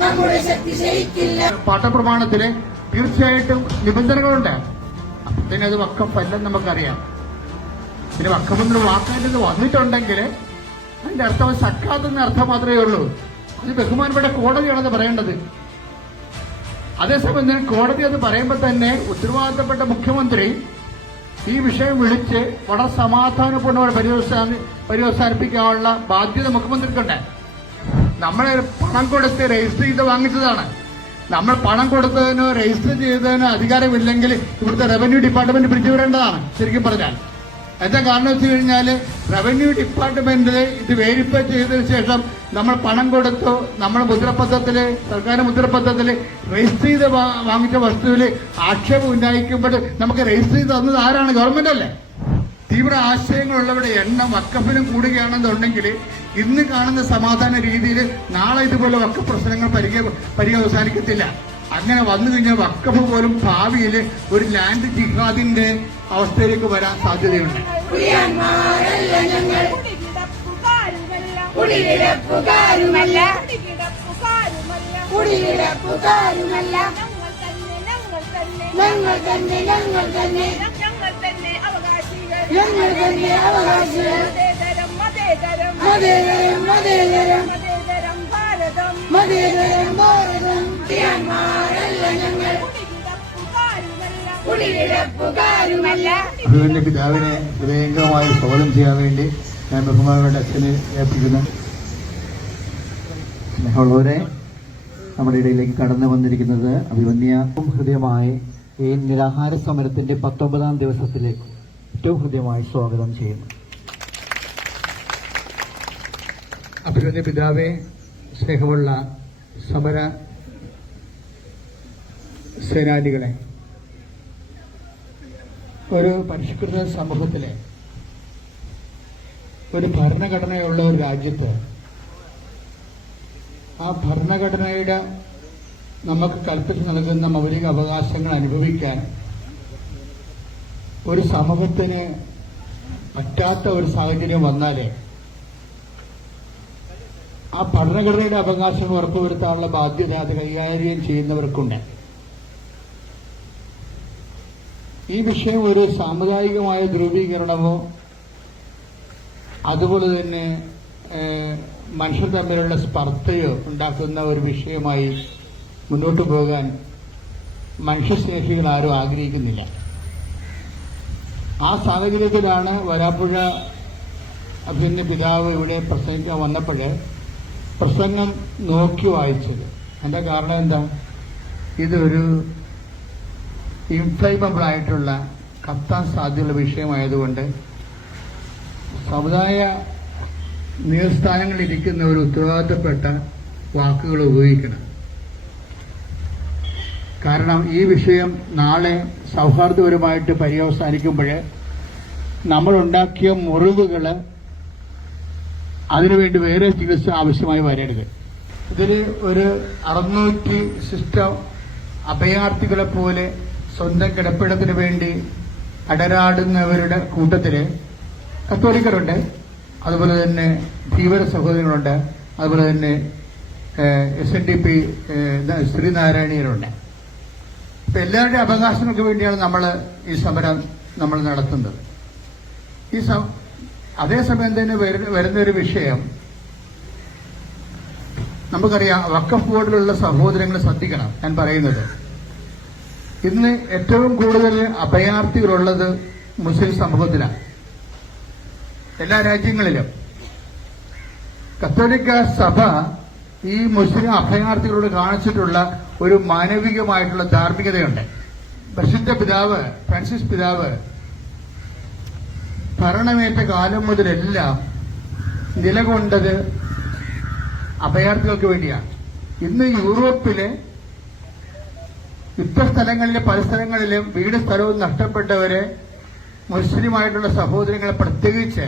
നമ്മുടെ ശക്തി പാഠപ്രമാണത്തിൽ തീർച്ചയായിട്ടും നിബന്ധനകളുണ്ട്. പിന്നെ അത് വക്കഫല്ലെന്ന് നമുക്കറിയാം. പിന്നെ വക്കഫെന്നൊരു വാക്കായിട്ട് വന്നിട്ടുണ്ടെങ്കിൽ അതിന്റെ അർത്ഥം സക്കാത്ത് എന്ന അർത്ഥം മാത്രമേ ഉള്ളൂ. അത് ബഹുമാനപ്പെട്ട കോടതിയാണത് പറയേണ്ടത്. അതേസമയം കോടതി അത് പറയുമ്പോൾ തന്നെ ഉത്തരവാദിത്തപ്പെട്ട മുഖ്യമന്ത്രി ഈ വിഷയം വിളിച്ച് വളരെ സമാധാനപൂർണമായി പര്യവസാന പര്യവസാനിപ്പിക്കാനുള്ള ബാധ്യത മുഖ്യമന്ത്രിക്കുണ്ട്. നമ്മൾ പണം കൊടുത്ത് രജിസ്റ്റർ ചെയ്ത് വാങ്ങിച്ചതാണ്. നമ്മൾ പണം കൊടുത്തതിനോ രജിസ്റ്റർ ചെയ്തതിനോ അധികാരമില്ലെങ്കിൽ ഇവിടുത്തെ റവന്യൂ ഡിപ്പാർട്ട്മെന്റ് പിടിച്ചുവിടേണ്ടതാണ് ശരിക്കും പറഞ്ഞാൽ. എന്താ കാരണം വെച്ച് കഴിഞ്ഞാൽ റവന്യൂ ഡിപ്പാർട്ട്മെന്റിൽ ഇത് വേരിഫൈ ചെയ്തതിനു ശേഷം നമ്മൾ പണം കൊടുത്തു നമ്മൾ മുദ്രപത്രത്തിൽ സർക്കാർ മുദ്രപത്രത്തിൽ രജിസ്റ്റർ ചെയ്ത് വാങ്ങിച്ച വസ്തുവിൽ ആക്ഷേപം ഉന്നയിക്കുമ്പോൾ നമുക്ക് രജിസ്റ്റർ ചെയ്ത് തന്നത് ആരാണ്? ഗവൺമെന്റ് അല്ലേ? തീവ്ര ആശയങ്ങളുള്ളവരുടെ എണ്ണം വക്കഫിനും കൂടുകയാണെന്നുണ്ടെങ്കിൽ ഇന്ന് കാണുന്ന സമാധാന രീതിയിൽ നാളെ ഇതുപോലെ വക്കഫ് പ്രശ്നങ്ങൾ പരിക പരിഗവസാനിക്കത്തില്ല അങ്ങനെ വന്നു കഴിഞ്ഞാൽ വക്കഫ് പോലും ഭാവിയിൽ ഒരു ലാൻഡ് ജിഹാദിന്റെ അവസ്ഥയിലേക്ക് വരാൻ സാധ്യതയുണ്ട്. ഞങ്ങൾ. കുടികിടപ്പുകാരുമല്ല ഞങ്ങൾ തന്നെ ഞങ്ങൾ തന്നെ. ഞങ്ങൾ തന്നെ അവകാശികൾ. മതേതരം മതേതരം. ഭാരതം. കുടിയാന്മാരല്ല ഞങ്ങൾ. അഭിമന്യ പിതാവിനെ ഹൃദയംഗമായി സ്വാഗതം ചെയ്യാൻ വേണ്ടി ഞാൻ ബഹുമാനപ്പെട്ട അച്ഛനെ ഏൽപ്പിക്കുന്നു. സ്നേഹമുള്ളവരെ നമ്മുടെ ഇടയിലേക്ക് കടന്നു വന്നിരിക്കുന്നത് അഭിമന്യ. ഹൃദയമായി ഈ നിരാഹാര സമരത്തിന്റെ പത്തൊമ്പതാം ദിവസത്തിലേക്ക് ഏറ്റവും ഹൃദയമായി സ്വാഗതം ചെയ്യുന്നു. അഭിമന്യ പിതാവെ സ്നേഹമുള്ള സമര സേനാനികളെ ഒരു പരിഷ്കൃത സമൂഹത്തിലെ ഒരു ഭരണഘടനയുള്ള ഒരു രാജ്യത്ത് ആ ഭരണഘടനയുടെ നമുക്ക് കൽപ്പിച്ചു നൽകുന്ന മൗലിക അവകാശങ്ങൾ അനുഭവിക്കാൻ ഒരു സമൂഹത്തിന് പറ്റാത്ത ഒരു സാഹചര്യം വന്നാലേ ആ ഭരണഘടനയുടെ അവകാശങ്ങൾ ഉറപ്പുവരുത്താനുള്ള ബാധ്യത അത് കൈകാര്യം ചെയ്യുന്നവർക്കുണ്ട്. ഈ വിഷയം ഒരു സാമുദായികമായ ധ്രുവീകരണമോ അതുപോലെ തന്നെ മനുഷ്യർ തമ്മിലുള്ള സ്പർദ്ധയോ ഉണ്ടാക്കുന്ന ഒരു വിഷയമായി മുന്നോട്ട് പോകാൻ മനുഷ്യസ്നേഹികൾ ആരും ആഗ്രഹിക്കുന്നില്ല. ആ സാഹചര്യത്തിലാണ് വരാപ്പുഴ അഭിന്റെ പിതാവ് ഇവിടെ പ്രസംഗിക്കാൻ വന്നപ്പോൾ പ്രസംഗം നോക്കി വായിച്ചത്. അതിന്റെ കാരണം എന്താ? ഇതൊരു ഇൻഫ്ലൈമബിൾ കത്താൻ സാധ്യതയുള്ള വിഷയമായതുകൊണ്ട് സമുദായ നേർസ്ഥാനങ്ങളിൽ ഇരിക്കുന്ന ഒരു ഉത്തരവാദിത്തപ്പെട്ട വാക്കുകൾ ഉപയോഗിക്കണം. കാരണം ഈ വിഷയം നാളെ സൗഹാർദ്ദപരമായിട്ട് പര്യവസാനിക്കുമ്പോൾ നമ്മളുണ്ടാക്കിയ മുറിവുകൾ അതിനുവേണ്ടി വേറെ ചികിത്സ ആവശ്യമായി വരരുത്. ഇതിൽ ഒരു അറുന്നൂറ്റി സിസ്റ്റം അഭയാർത്ഥികളെ പോലെ സ്വന്തം കിടപ്പിടത്തിന് വേണ്ടി അടരാടുന്നവരുടെ കൂട്ടത്തിൽ കത്തോലിക്കരുണ്ട്. അതുപോലെ തന്നെ ധീവര സഹോദരങ്ങളുണ്ട്. അതുപോലെ തന്നെ എസ് എൻ ഡി പി ശ്രീനാരായണീയരുണ്ട്. ഇപ്പൊ എല്ലാവരുടെയും അവകാശങ്ങൾക്ക് വേണ്ടിയാണ് നമ്മൾ ഈ സമരം നമ്മൾ നടത്തുന്നത്. ഈ അതേസമയം തന്നെ വരുന്ന ഒരു വിഷയം. നമുക്കറിയാം വക്കഫ് ബോർഡിലുള്ള സഹോദരങ്ങൾ ശ്രദ്ധിക്കണം ഞാൻ പറയുന്നത്. ഇന്ന് ഏറ്റവും കൂടുതൽ അഭയാർത്ഥികളുള്ളത് മുസ്ലിം സമൂഹത്തിലാണ്. എല്ലാ രാജ്യങ്ങളിലും. കത്തോലിക്ക സഭ ഈ മുസ്ലിം അഭയാർത്ഥികളോട് കാണിച്ചിട്ടുള്ള ഒരു മാനവികമായിട്ടുള്ള ധാർമ്മികതയുണ്ട്. ബഷിന്റെ പിതാവ് ഫ്രാൻസിസ് പിതാവ് ഭരണമേറ്റ കാലം മുതലെല്ലാം നിലകൊണ്ടത് അഭയാർത്ഥികൾക്ക് വേണ്ടിയാണ്. ഇന്ന് യൂറോപ്പിലെ യുദ്ധസ്ഥലങ്ങളിലെ പല സ്ഥലങ്ങളിലും വീട് സ്ഥലവും നഷ്ടപ്പെട്ടവരെ മുസ്ലിമായിട്ടുള്ള സഹോദരങ്ങളെ പ്രത്യേകിച്ച്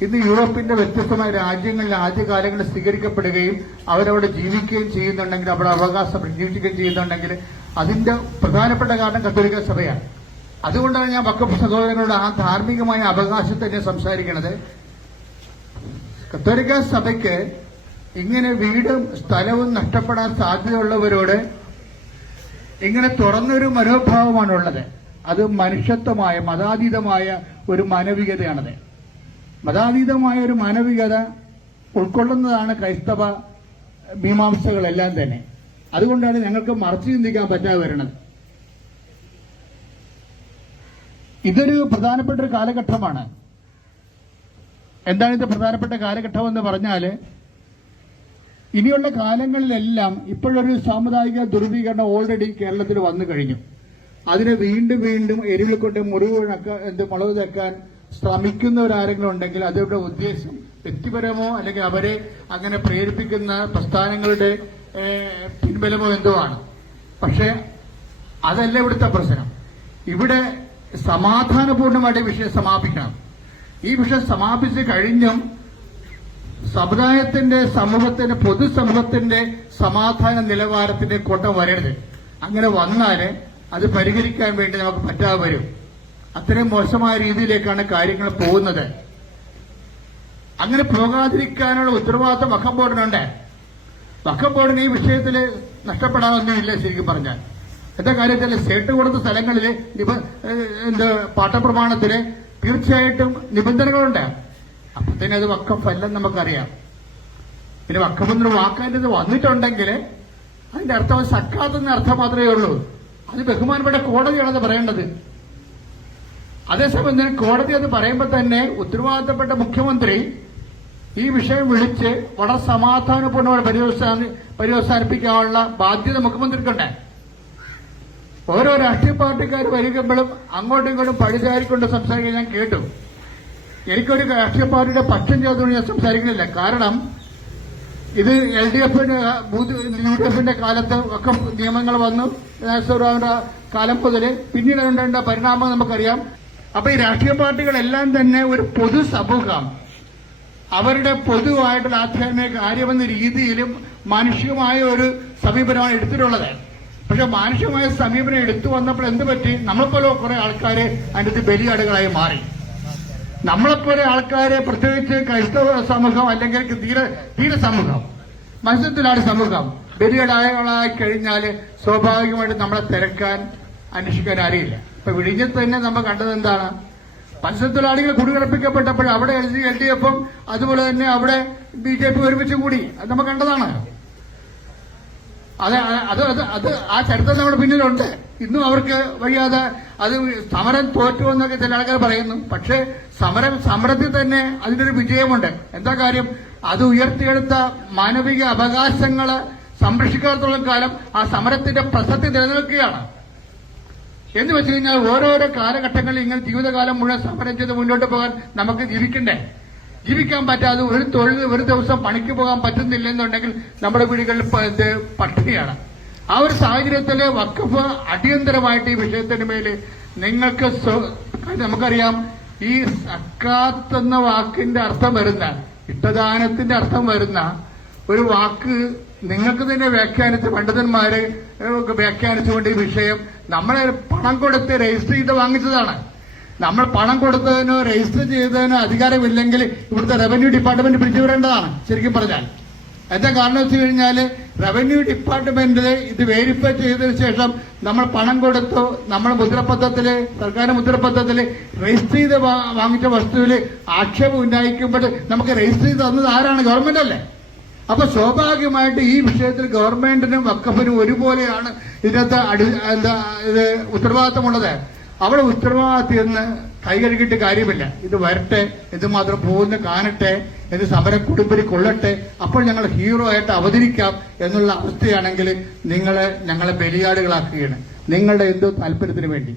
ഇന്ന് യൂറോപ്പിന്റെ വ്യത്യസ്തമായ രാജ്യങ്ങളിൽ ആദ്യകാലങ്ങളിൽ സ്വീകരിക്കപ്പെടുകയും അവരവിടെ ജീവിക്കുകയും ചെയ്യുന്നുണ്ടെങ്കിൽ അവിടെ അവകാശം ജീവിക്കുകയും ചെയ്യുന്നുണ്ടെങ്കിൽ അതിന്റെ പ്രധാനപ്പെട്ട കാരണം കത്തോലിക്ക സഭയാണ്. അതുകൊണ്ടാണ് ഞാൻ വക്കഫ് സഹോദരങ്ങളുടെ ആ ധാർമ്മികമായ അവകാശത്തെ ഞാൻ സംസാരിക്കുന്നത് കത്തോലിക്ക സഭയ്ക്ക് ഇങ്ങനെ വീടും സ്ഥലവും നഷ്ടപ്പെടാൻ സാധ്യതയുള്ളവരോട് ഇങ്ങനെ തുറന്നൊരു മനോഭാവമാണുള്ളത്. അത് മനുഷ്യത്വമായ മതാതീതമായ ഒരു മാനവികതയാണത്. മതാതീതമായ ഒരു മാനവികത ഉൾക്കൊള്ളുന്നതാണ് ക്രൈസ്തവ മീമാംസകളെല്ലാം തന്നെ. അതുകൊണ്ടാണ് ഞങ്ങൾക്ക് മറച്ചു ചിന്തിക്കാൻ പറ്റാതെ വരുന്നത്. ഇതൊരു പ്രധാനപ്പെട്ട ഒരു കാലഘട്ടമാണ്. എന്താണ് ഇത് പ്രധാനപ്പെട്ട കാലഘട്ടം എന്ന് പറഞ്ഞാൽ ഇനിയുള്ള കാലങ്ങളിലെല്ലാം ഇപ്പോഴൊരു സാമുദായിക ധ്രുവീകരണം ഓൾറെഡി കേരളത്തിൽ വന്നു കഴിഞ്ഞു. അതിനെ വീണ്ടും വീണ്ടും എരിവിൽ കൊണ്ട് മുറിവ് എന്ത് മുളവ് തെക്കാൻ ശ്രമിക്കുന്നവരാരെങ്കിലും ഉണ്ടെങ്കിൽ അതവരുടെ ഉദ്ദേശം വ്യക്തിപരമോ അല്ലെങ്കിൽ അവരെ അങ്ങനെ പ്രേരിപ്പിക്കുന്ന പ്രസ്ഥാനങ്ങളുടെ പിൻബലമോ എന്തോ ആണ്. പക്ഷേ അതല്ല ഇവിടുത്തെ പ്രശ്നം. ഇവിടെ സമാധാനപൂർണമായിട്ട് വിഷയം സമാപിക്കണം. ഈ വിഷയം സമാപിച്ച് കഴിഞ്ഞും സമുദായത്തിന്റെ സമൂഹത്തിന്റെ പൊതുസമൂഹത്തിന്റെ സമാധാന നിലവാരത്തിന്റെ കോട്ടം വരരുത്. അങ്ങനെ വന്നാൽ അത് പരിഹരിക്കാൻ വേണ്ടി നമുക്ക് പറ്റാതെ വരും. അത്രയും മോശമായ രീതിയിലേക്കാണ് കാര്യങ്ങൾ പോകുന്നത്. അങ്ങനെ പോകാതിരിക്കാനുള്ള ഉത്തരവാദിത്വം വക്കം ബോർഡിനുണ്ട്. വക്കം ബോർഡിന് ഈ വിഷയത്തിൽ നഷ്ടപ്പെടാനൊന്നുമില്ല ശരിക്കും പറഞ്ഞാൽ. എന്താ കാര്യത്തിൽ സേട്ട് കൊടുത്ത സ്ഥലങ്ങളിൽ എന്താ പാട്ടപ്രമാണത്തിൽ തീർച്ചയായിട്ടും നിബന്ധനകളുണ്ട്. അപ്പൊ തന്നെ അത് വക്കം അല്ലെന്ന് നമുക്കറിയാം. പിന്നെ വക്കഫ് വാക്കാന്റെ വന്നിട്ടുണ്ടെങ്കിൽ അതിന്റെ അർത്ഥം സക്കാത്തെന്ന അർത്ഥം മാത്രമേ ഉള്ളൂ. അത് ബഹുമാനപ്പെട്ട കോടതിയാണത് പറയേണ്ടത്. അതേസമയം തന്നെ കോടതി അത് പറയുമ്പോൾ തന്നെ ഉത്തരവാദിത്തപ്പെട്ട മുഖ്യമന്ത്രി ഈ വിഷയം വിളിച്ച് വളരെ സമാധാനപൂർണമായി പര്യവസാന പര്യവസാനിപ്പിക്കാനുള്ള ബാധ്യത മുഖ്യമന്ത്രിക്കുണ്ട്. ഓരോ രാഷ്ട്രീയ പാർട്ടിക്കാർ വരികമ്പോഴും അങ്ങോട്ടും ഇങ്ങോട്ടും പഴിചാരിക്കൊണ്ട് സംസാരിക്കാൻ ഞാൻ കേട്ടു. എനിക്കൊരു രാഷ്ട്രീയ പാർട്ടിയുടെ പക്ഷം ചേർത്തുകൊണ്ട് ഞാൻ സംസാരിക്കുന്നില്ല. കാരണം ഇത് എൽ ഡി എഫിന്റെ യു ഡി എഫിന്റെ കാലത്ത് ഒക്കെ നിയമങ്ങൾ വന്നു. കാലം മുതൽ പിന്നീട് ഉണ്ടായ പരിണാമം നമുക്കറിയാം. അപ്പൊ ഈ രാഷ്ട്രീയ പാർട്ടികളെല്ലാം തന്നെ ഒരു പൊതു സമൂഹം. അവരുടെ പൊതുവായിട്ടുള്ള ആധ്യാത്മിക കാര്യമെന്ന രീതിയിലും മാനുഷികമായ ഒരു സമീപനമാണ് എടുത്തിട്ടുള്ളത്. പക്ഷെ മാനുഷികമായ സമീപനം എടുത്തു വന്നപ്പോൾ എന്ത് പറ്റി? നമ്മളെപ്പോലെ കുറെ ആൾക്കാര് അതിന്റെ ബലിയാടുകളായി മാറി. നമ്മളെപ്പോലെ ആൾക്കാരെ പ്രത്യേകിച്ച് ക്രൈസ്തവ സമൂഹം അല്ലെങ്കിൽ തീര തീര സമൂഹം മത്സ്യത്തിലാണ് സമൂഹം ബലിയാടായ കഴിഞ്ഞാൽ സ്വാഭാവികമായിട്ട് നമ്മളെ തിരക്കാൻ അന്വേഷിക്കാൻ അറിയില്ല ഇപ്പൊ വിഴിഞ്ഞത്ത് തന്നെ നമ്മൾ കണ്ടത് എന്താണ്? മത്സ്യത്തൊഴിലാളികൾ കുടികിറപ്പിക്കപ്പെട്ടപ്പോൾ അവിടെ എൽ ഡി എൽ ഡി എഫും അതുപോലെ തന്നെ അവിടെ ബി ജെ പി ഒരുമിച്ച് കൂടി. അത് നമ്മൾ കണ്ടതാണ്. അത് അത് അത് അത് ആ ചരിത്രം നമ്മുടെ പിന്നിലുണ്ട്. ഇന്നും അവർക്ക് വയ്യാതെ അത് സമരം തോറ്റു എന്നൊക്കെ ചില ആൾക്കാർ പറയുന്നു. പക്ഷേ സമരം സമരത്തിൽ തന്നെ അതിനൊരു വിജയമുണ്ട്. എന്താ കാര്യം? അത് ഉയർത്തിയെടുത്ത മാനവിക അവകാശങ്ങൾ സംരക്ഷിക്കാത്തോളം കാലം ആ സമരത്തിന്റെ പ്രസക്തി നിലനിൽക്കുകയാണ്. എന്ന് വെച്ച് കഴിഞ്ഞാൽ ഓരോരോ കാലഘട്ടങ്ങളിൽ ഇങ്ങനെ ജീവിതകാലം മുഴുവൻ സമരം ചെയ്ത് മുന്നോട്ട് പോകാൻ നമുക്ക് ജീവിക്കണ്ടേ? ജീവിക്കാൻ പറ്റാതെ ഒരു തൊഴിൽ ഒരു ദിവസം പണിക്ക് പോകാൻ പറ്റുന്നില്ലെന്നുണ്ടെങ്കിൽ നമ്മുടെ വീടുകളിൽ പട്ടിണിയാണ്. ആ ഒരു സാഹചര്യത്തിൽ വക്കഫ് അടിയന്തരമായിട്ട് ഈ വിഷയത്തിന് മേൽ നിങ്ങൾക്ക് നമുക്കറിയാം. ഈ സക്കാത്ത് എന്ന വാക്കിന്റെ അർത്ഥം വരുന്ന ഇഷ്ടദാനത്തിന്റെ അർത്ഥം വരുന്ന ഒരു വാക്ക് നിങ്ങൾക്ക് തന്നെ വ്യാഖ്യാനിച്ച് പണ്ഡിതന്മാര് വ്യാഖ്യാനിച്ചുകൊണ്ട് ഈ വിഷയം നമ്മളെ പണം കൊടുത്ത് രജിസ്റ്റർ ചെയ്ത് വാങ്ങിച്ചതാണ്. നമ്മൾ പണം കൊടുത്തതിനോ രജിസ്റ്റർ ചെയ്തതിനോ അധികാരമില്ലെങ്കിൽ ഇവിടുത്തെ റവന്യൂ ഡിപ്പാർട്ട്മെന്റ് പിടിച്ചുവിടേണ്ടതാണ് ശരിക്കും പറഞ്ഞാൽ. എന്താ കാരണം വെച്ച് കഴിഞ്ഞാൽ റവന്യൂ ഡിപ്പാർട്ട്മെന്റിൽ ഇത് വെരിഫൈ ചെയ്തതിനു ശേഷം നമ്മൾ പണം കൊടുത്തു നമ്മൾ മുദ്രപത്രത്തിൽ സർക്കാർ മുദ്രപത്രത്തിൽ രജിസ്റ്റർ ചെയ്ത് വാങ്ങിച്ച വസ്തുവിൽ ആക്ഷേപം ഉന്നയിക്കുമ്പോൾ നമുക്ക് രജിസ്റ്റർ ചെയ്ത് തന്നത് ആരാണ്? ഗവൺമെന്റ് അല്ലേ? അപ്പൊ സ്വാഭാവികമായിട്ട് ഈ വിഷയത്തിൽ ഗവൺമെന്റിനും വക്കഫിനും ഒരുപോലെയാണ് ഇതിനകത്ത് അടി എന്താ ഇത് ഉത്തരവാദിത്തമുള്ളത്. അവിടെ ഉത്തരവാദിത്തം എന്ന് കൈകഴുകിയിട്ട് കാര്യമില്ല. ഇത് വരട്ടെ എന്തുമാത്രം പോകുന്ന കാണട്ടെ എന്ത് സമരം കുടുംബരി കൊള്ളട്ടെ അപ്പോൾ ഞങ്ങൾ ഹീറോ ആയിട്ട് അവതരിക്കാം എന്നുള്ള അവസ്ഥയാണെങ്കിൽ നിങ്ങളെ ഞങ്ങളെ ബലിയാടുകളാക്കുകയാണ്. നിങ്ങളുടെ എന്തോ താല്പര്യത്തിന് വേണ്ടി.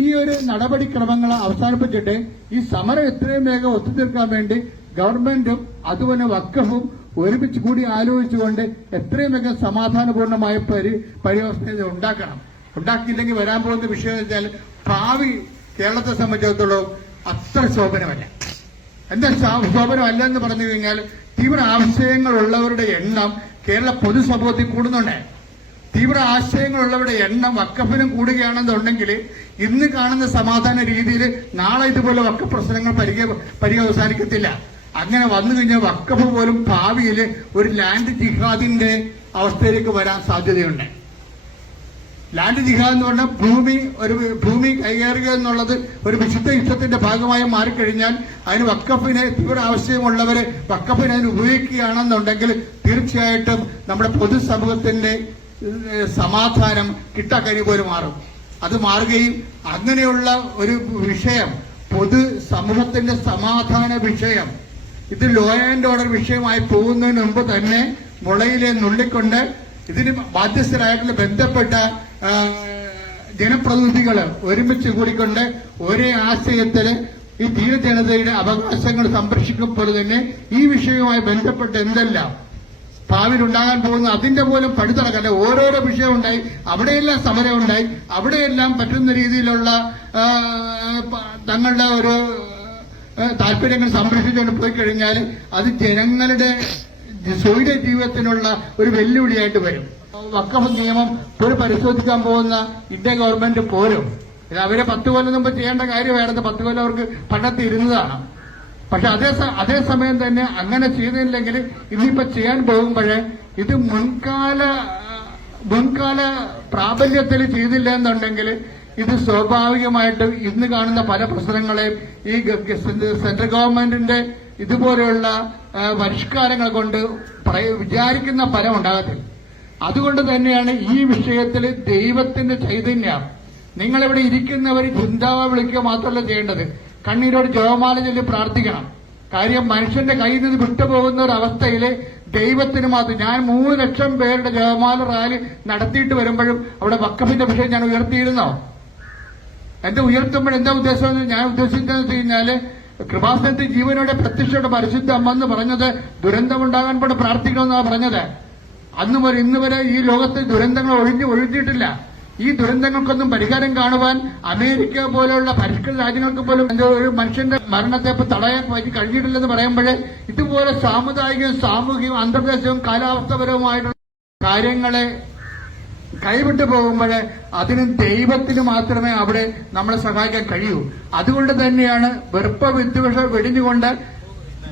ഈ ഒരു നടപടിക്രമങ്ങൾ അവസാനിപ്പിച്ചിട്ട് ഈ സമരം എത്രയും വേഗം ഒത്തുതീർക്കാൻ വേണ്ടി ഗവൺമെന്റും അതുപോലെ വക്കഫും ഒരുമിച്ച് കൂടി ആലോചിച്ചുകൊണ്ട് എത്രയും വേഗം സമാധാനപൂർണമായ പരി പരിവർത്തന ഉണ്ടാക്കണം. ഉണ്ടാക്കിയില്ലെങ്കിൽ വരാൻ പോകുന്ന വിഷയം എന്ന് വെച്ചാൽ ഭാവി കേരളത്തെ സംബന്ധിച്ചിടത്തോളം അത്ര ശോഭനമല്ല. എന്താ ശോഭനമല്ല എന്ന് പറഞ്ഞു കഴിഞ്ഞാൽ തീവ്ര ആശയങ്ങളുള്ളവരുടെ എണ്ണം കേരള പൊതുസമൂഹത്തിൽ കൂടുന്നുണ്ട്. തീവ്ര ആശയങ്ങളുള്ളവരുടെ എണ്ണം വക്കഫിനും കൂടുകയാണെന്നുണ്ടെങ്കിൽ ഇന്ന് കാണുന്ന സമാധാന രീതിയിൽ നാളെ ഇതുപോലെ വക്കഫ് പ്രശ്നങ്ങൾ പരിഗ പരിഹവസാനിക്കത്തില്ല അങ്ങനെ വന്നു കഴിഞ്ഞാൽ വക്കഫ് പോലും ഭാവിയിൽ ഒരു ലാൻഡ് ജിഹാദിന്റെ അവസ്ഥയിലേക്ക് വരാൻ സാധ്യതയുണ്ട്. ലാൻഡ് ജിഹാദ് എന്ന് പറഞ്ഞാൽ ഭൂമി ഒരു ഭൂമി കൈയേറുക എന്നുള്ളത് ഒരു വിശുദ്ധ യുദ്ധത്തിന്റെ ഭാഗമായി മാറിക്കഴിഞ്ഞാൽ അതിന് വക്കഫിനെ തീവ്ര ആവശ്യമുള്ളവര് വക്കഫിനെ അതിന് ഉപയോഗിക്കുകയാണെന്നുണ്ടെങ്കിൽ തീർച്ചയായിട്ടും നമ്മുടെ പൊതുസമൂഹത്തിന്റെ സമാധാനം കഴിവ് പോലെ മാറും. അത് മാറുകയും അങ്ങനെയുള്ള ഒരു വിഷയം പൊതു സമൂഹത്തിന്റെ സമാധാന വിഷയം ഇത് ലോ ആൻഡ് ഓർഡർ വിഷയമായി പോകുന്നതിന് മുമ്പ് തന്നെ മുളയിലെ നുള്ളിക്കൊണ്ട് ഇതിന് ബാധ്യസ്ഥരായിട്ടുള്ള ബന്ധപ്പെട്ട ജനപ്രതിനിധികൾ ഒരുമിച്ച് കൂടിക്കൊണ്ട് ഒരേ ആശയത്തിൽ ഈ തീരജനതയുടെ അവകാശങ്ങൾ പോലെ തന്നെ ഈ വിഷയവുമായി ബന്ധപ്പെട്ട് എന്തെല്ലാം ഭാവിയിൽ ഉണ്ടാകാൻ പോകുന്ന അതിന്റെ പോലും പടിത്തറക്കല്ല ഓരോരോ വിഷയം ഉണ്ടായി അവിടെയെല്ലാം സമരം ഉണ്ടായി അവിടെയെല്ലാം പറ്റുന്ന രീതിയിലുള്ള തങ്ങളുടെ ഒരു താല്പര്യങ്ങൾ സംരക്ഷിച്ചുകൊണ്ട് പോയി കഴിഞ്ഞാൽ അത് ജനങ്ങളുടെ സ്വൈര ജീവിതത്തിനുള്ള ഒരു വെല്ലുവിളിയായിട്ട് വരും. വക്കഫ് നിയമം ഒരു പരിശോധിക്കാൻ പോകുന്ന ഇന്ത്യ ഗവൺമെന്റ് പോരും. ഇത് അവരെ പത്ത് കൊല്ലം മുമ്പ് ചെയ്യേണ്ട കാര്യമായിരുന്നു. പത്ത് കൊല്ലം അവർക്ക് പണ്ടത്ത് ഇരുന്നതാണ്. പക്ഷെ അതേ അതേസമയം തന്നെ അങ്ങനെ ചെയ്തില്ലെങ്കിൽ ഇതിപ്പോ ചെയ്യാൻ പോകുമ്പോഴേ ഇത് മുൻകാല മുൻകാല പ്രാബല്യത്തിൽ ചെയ്തില്ല എന്നുണ്ടെങ്കിൽ ഇത് സ്വാഭാവികമായിട്ട് ഇന്ന് കാണുന്ന പല പ്രശ്നങ്ങളെയും ഈ സെൻട്രൽ ഗവൺമെന്റിന്റെ ഇതുപോലെയുള്ള പരിഷ്കാരങ്ങൾ കൊണ്ട് വിചാരിക്കുന്ന ഫലം ഉണ്ടാകത്തില്ല. അതുകൊണ്ട് തന്നെയാണ് ഈ വിഷയത്തിൽ ദൈവത്തിന്റെ ചൈതന്യം. നിങ്ങളിവിടെ ഇരിക്കുന്നവർ ചിന്താവ വിളിക്കുക മാത്രമല്ല ചെയ്യേണ്ടത്. കണ്ണീരോട് ജോമാല ചൊല്ലി പ്രാർത്ഥിക്കണം. കാര്യം മനുഷ്യന്റെ കയ്യിൽ നിന്ന് വിട്ടുപോകുന്ന ഒരു അവസ്ഥയിൽ ദൈവത്തിന് മാത്രം ഞാൻ മൂന്ന് ലക്ഷം പേരുടെ ജപമാല റാലി നടത്തിയിട്ട് വരുമ്പോഴും അവിടെ വക്കഫിന്റെ വിഷയം ഞാൻ ഉയർത്തിയിരുന്നോ? എന്റെ ഉയർത്തുമ്പോൾ എന്താ ഉദ്ദേശം? ഞാൻ ഉദ്ദേശിക്കുന്നത് വെച്ച് കഴിഞ്ഞാൽ കൃപാസനത്തിൽ ജീവനോടെ പ്രത്യക്ഷയുടെ പരിശുദ്ധ അമ്മ എന്ന് പറഞ്ഞത് ദുരന്തമുണ്ടാകാൻ കൂടെ പ്രാർത്ഥിക്കണമെന്നാണ് പറഞ്ഞത്. അന്ന് വരെ ഇന്ന് വരെ ഈ ലോകത്ത് ദുരന്തങ്ങൾ ഒഴിഞ്ഞു ഒഴിഞ്ഞിട്ടില്ല ഈ ദുരന്തങ്ങൾക്കൊന്നും പരിഹാരം കാണുവാൻ അമേരിക്ക പോലെയുള്ള പരിഷ്കൃത രാജ്യങ്ങൾക്ക് പോലും ഒരു മനുഷ്യന്റെ മരണത്തെ തടയാൻ കഴിഞ്ഞിട്ടില്ലെന്ന് പറയുമ്പോൾ ഇതുപോലെ സാമുദായികവും സാമൂഹികവും അന്തർദേശവും കാലാവസ്ഥപരവുമായിട്ടുള്ള കാര്യങ്ങളെ കൈവിട്ടു പോകുമ്പോൾ അതിന് ദൈവത്തിന് മാത്രമേ അവിടെ നമ്മളെ സഹായിക്കാൻ കഴിയൂ. അതുകൊണ്ട് തന്നെയാണ് വെറുപ്പ വിദ്വേഷം വെടിഞ്ഞുകൊണ്ട്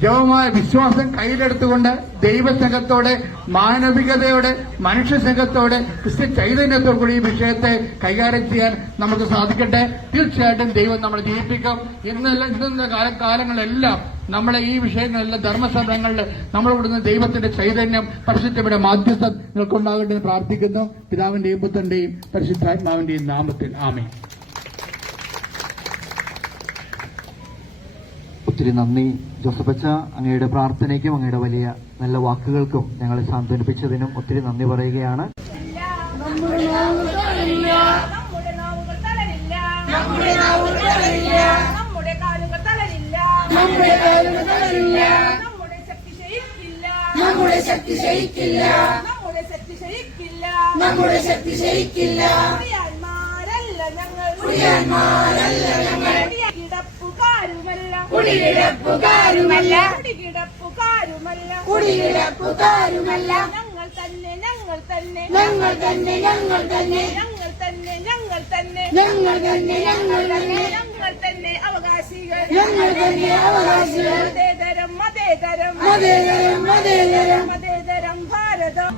ജവമായ വിശ്വാസം കയ്യിലെടുത്തുകൊണ്ട് ദൈവസംഘത്തോടെ മാനവികതയോടെ മനുഷ്യസംഘത്തോടെ ക്രിസ്ത്യ ചൈതന്യത്തോടു കൂടി ഈ വിഷയത്തെ കൈകാര്യം ചെയ്യാൻ നമുക്ക് സാധിക്കട്ടെ. തീർച്ചയായിട്ടും ദൈവം നമ്മളെ ജീവിപ്പിക്കും. ഇന്നല്ല ഇന്നത്തെ കാലകാലങ്ങളെല്ലാം നമ്മളെ ഈ വിഷയങ്ങളെല്ലാം ധർമ്മസഭകളിൽ നമ്മൾ വിടുന്ന ദൈവത്തിന്റെ ചൈതന്യം പരിശുദ്ധയുടെ മാധ്യസ്ഥം നിങ്ങൾക്കുണ്ടാകട്ടെ എന്ന് പ്രാർത്ഥിക്കുന്നു. പിതാവിന്റെയും പുത്രന്റെയും പരിശുദ്ധാത്മാവിന്റെയും നാമത്തിൽ. ആമേ ഒത്തിരി നന്ദി. ജോസഫച്ച അങ്ങയുടെ പ്രാർത്ഥനയ്ക്കും അങ്ങയുടെ വലിയ നല്ല വാക്കുകൾക്കും ഞങ്ങളെ സാന്ത്വനിപ്പിച്ചതിനും ഒത്തിരി നന്ദി പറയുകയാണ്. നമ്മുടെ നമ്മുടെ നമ്മുടെ ഞങ്ങൾ ഞങ്ങൾ കുടികിടപ്പുകാരുമല്ല. കുടികിടപ്പുകാരുമല്ല. കുടികിടപ്പുകാരുമല്ല. ഞങ്ങൾ തന്നെ ഞങ്ങൾ തന്നെ. ഞങ്ങൾ തന്നെ ഞങ്ങൾ തന്നെ. ഞങ്ങൾ തന്നെ ഞങ്ങൾ തന്നെ. ഞങ്ങൾ തന്നെ ഞങ്ങൾ തന്നെ. ഞങ്ങൾ തന്നെ അവകാശികൾ. ഞങ്ങൾ തന്നെ അവകാശികൾ. മതേതരം മതേതരം. മതേതരം മതേതരം. ഭാരതം.